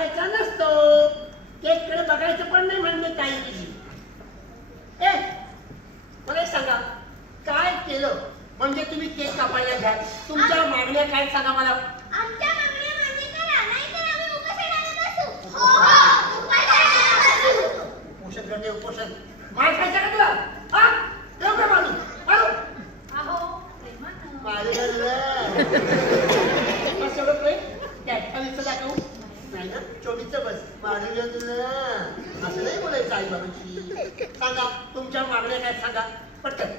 खायचा नसतो, केककडे बघायचं पण नाही म्हणजे काही. ए मला सांगा काय केलं म्हणजे तुम्ही केक कापायला घ्याल? तुमच्या मागण्या काय सांगा मला. आमच्या मागण्या मान्य करा, नाहीतर आम्ही उपोषणाला बसू. हो हो, उपोषण करते उपोषण. मार खायचा का तुला? हा देऊ का मारू? मारू अहो प्रेमानं मारू सगळं प्रेम काय खालीचं दाखवू नाही ना, चोवीसचं बस मारू तुला. असं नाही बोलायचं आई बाबाची. सांगा तुमच्या मागण्या काय सांगा पटकन.